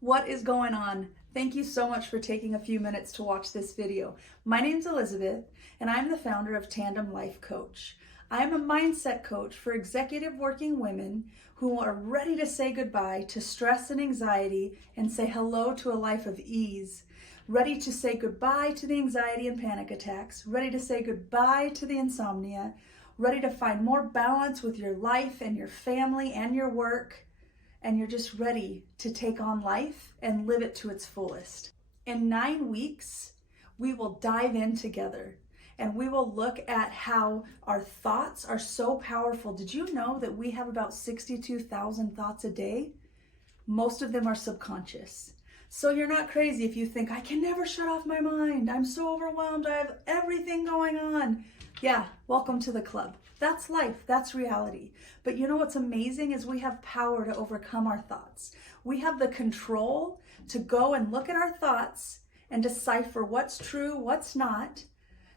What is going on? Thank you so much for taking a few minutes to watch this video. My name's Elizabeth, and I'm the founder of Tandem Life Coach. I am a mindset coach for executive working women who are ready to say goodbye to stress and anxiety and say hello to a life of ease. Ready to say goodbye to the anxiety and panic attacks, ready to say goodbye to the insomnia, ready to find more balance with your life and your family and your work, and you're just ready to take on life and live it to its fullest. In 9 weeks, we will dive in together and we will look at how our thoughts are so powerful. Did you know that we have about 62,000 thoughts a day? Most of them are subconscious. So you're not crazy if you think, I can never shut off my mind. I'm so overwhelmed. I have everything going on. Yeah, welcome to the club. That's life, that's reality. But you know what's amazing is we have power to overcome our thoughts. We have the control to go and look at our thoughts and decipher what's true, what's not.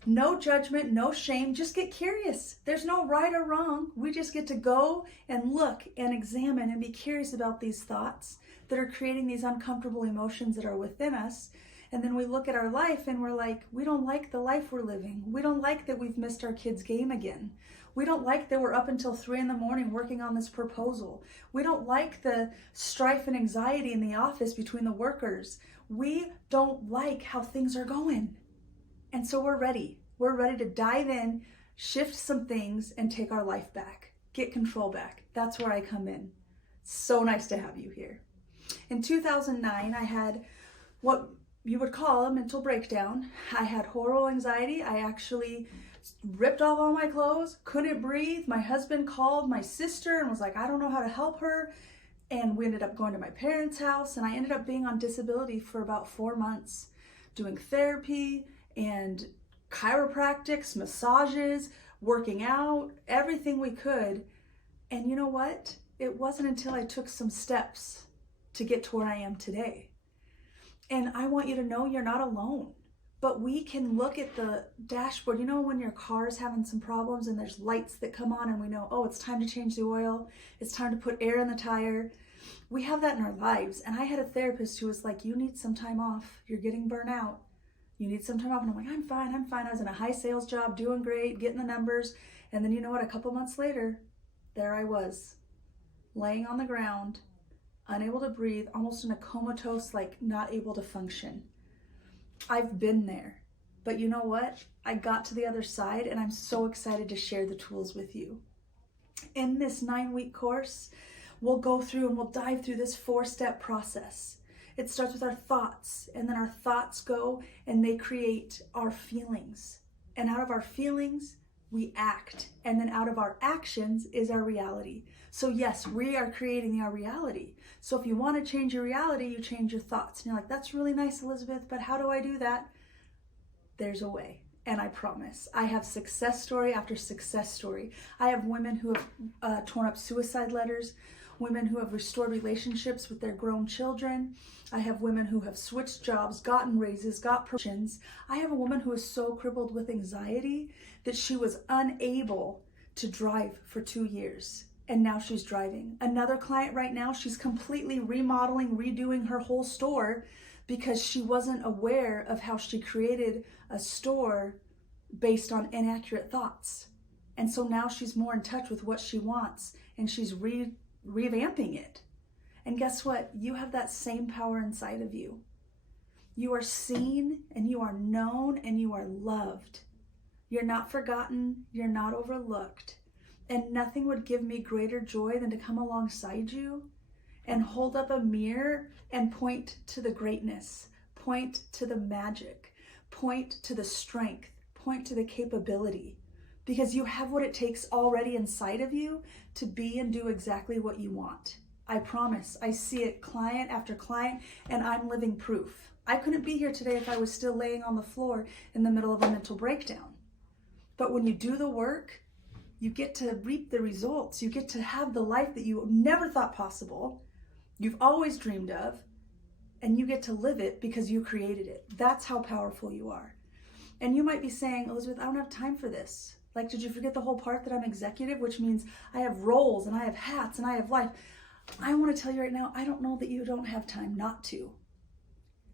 No judgment, no shame, just get curious. There's no right or wrong. We just get to go and look and examine and be curious about these thoughts that are creating these uncomfortable emotions that are within us. And then we look at our life and we're like, we don't like the life we're living. We don't like that we've missed our kids' game again. We don't like that we're up until 3 a.m. working on this proposal. We don't like the strife and anxiety in the office between the workers. We don't like how things are going. And so we're ready. We're ready to dive in, shift some things, and take our life back. Get control back. That's where I come in. So nice to have you here. In 2009, I had what you would call a mental breakdown. I had horrible anxiety. I actually ripped off all my clothes, couldn't breathe. My husband called my sister and was like, I don't know how to help her. And we ended up going to my parents' house, and I ended up being on disability for about 4 months, doing therapy and chiropractics, massages, working out, everything we could. And you know what? It wasn't until I took some steps to get to where I am today. And I want you to know you're not alone. But we can look at the dashboard. You know when your car is having some problems and there's lights that come on and we know, oh, it's time to change the oil. It's time to put air in the tire. We have that in our lives. And I had a therapist who was like, you need some time off. You're getting burnt out. You need some time off. And I'm like, I'm fine. I was in a high sales job, doing great, getting the numbers. And then you know what? A couple months later, there I was, laying on the ground, unable to breathe, almost in a comatose, like not able to function. I've been there, but you know what? I got to the other side, and I'm so excited to share the tools with you. In this 9-week course, we'll go through and we'll dive through this 4-step process. It starts with our thoughts, and then our thoughts go and they create our feelings. And out of our feelings, we act. And then out of our actions is our reality. So yes, we are creating our reality. So if you want to change your reality, you change your thoughts. And you're like, that's really nice, Elizabeth, but how do I do that? There's a way. And I promise, I have success story after success story. I have women who have torn up suicide letters, women who have restored relationships with their grown children. I have women who have switched jobs, gotten raises, got promotions. I have a woman who is so crippled with anxiety that she was unable to drive for 2 years. And now she's driving. Another client right now, she's completely remodeling, redoing her whole store because she wasn't aware of how she created a store based on inaccurate thoughts. And so now she's more in touch with what she wants, and she's revamping it. And guess what? You have that same power inside of you. You are seen, and you are known, and you are loved. You're not forgotten. You're not overlooked. And nothing would give me greater joy than to come alongside you and hold up a mirror and point to the greatness, point to the magic, point to the strength, point to the capability, because you have what it takes already inside of you to be and do exactly what you want. I promise. I see it client after client, and I'm living proof. I couldn't be here today if I was still laying on the floor in the middle of a mental breakdown. But when you do the work, you get to reap the results. You get to have the life that you never thought possible, you've always dreamed of, and you get to live it because you created it. That's how powerful you are. And you might be saying, Elizabeth, I don't have time for this. Like, did you forget the whole part that I'm executive, which means I have roles and I have hats and I have life? I want to tell you right now, I don't know that you don't have time not to.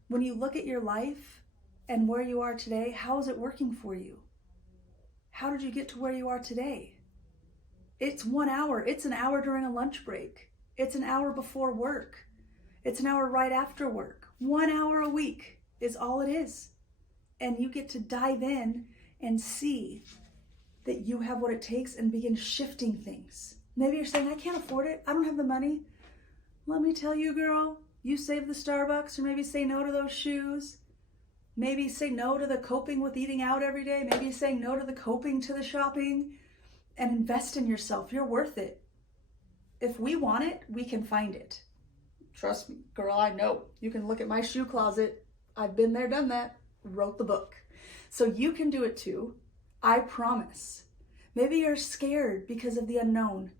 When you look at your life and where you are today, how is it working for you? How did you get to where you are today? It's 1 hour. It's an hour during a lunch break. It's an hour before work. It's an hour right after work. 1 hour a week is all it is. And you get to dive in and see that you have what it takes and begin shifting things. Maybe you're saying, I can't afford it. I don't have the money. Let me tell you, girl, you save the Starbucks, or maybe say no to those shoes. Maybe say no to the coping with eating out every day. Maybe say no to the coping to the shopping, and invest in yourself. You're worth it. If we want it, we can find it. Trust me, girl, I know. You can look at my shoe closet. I've been there, done that, wrote the book. So you can do it too. I promise. Maybe you're scared because of the unknown.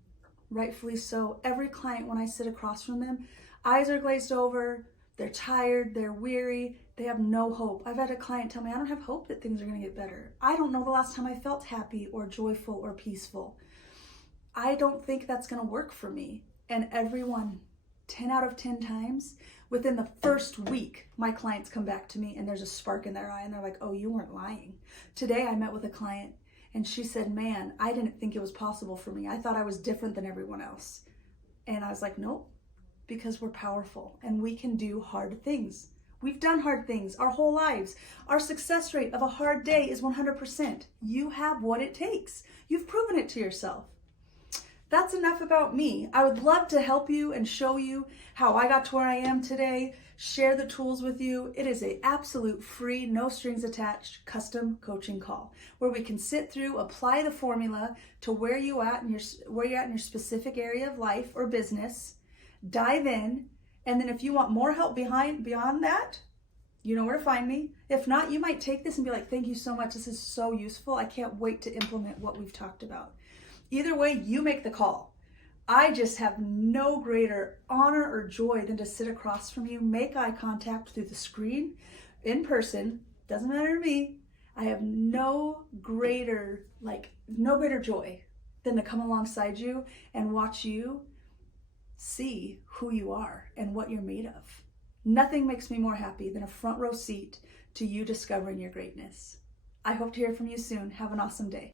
Rightfully so. Every client, when I sit across from them, eyes are glazed over, they're tired, they're weary, they have no hope. I've had a client tell me, I don't have hope that things are going to get better. I don't know the last time I felt happy or joyful or peaceful. I don't think that's going to work for me. And everyone, 10 out of 10 times, within the first week, my clients come back to me and there's a spark in their eye and they're like, oh, you weren't lying. Today I met with a client and she said, man, I didn't think it was possible for me. I thought I was different than everyone else. And I was like, nope, because we're powerful and we can do hard things. We've done hard things our whole lives. Our success rate of a hard day is 100%. You have what it takes. You've proven it to yourself. That's enough about me. I would love to help you and show you how I got to where I am today, share the tools with you. It is an absolute free, no strings attached, custom coaching call where we can sit through, apply the formula to where you're at in your specific area of life or business, dive in, and then if you want more help beyond that, you know where to find me. If not, you might take this and be like, thank you so much. This is so useful. I can't wait to implement what we've talked about. Either way, you make the call. I just have no greater honor or joy than to sit across from you, make eye contact through the screen, in person, doesn't matter to me. I have no greater joy than to come alongside you and watch you see who you are and what you're made of. Nothing makes me more happy than a front row seat to you discovering your greatness. I hope to hear from you soon. Have an awesome day.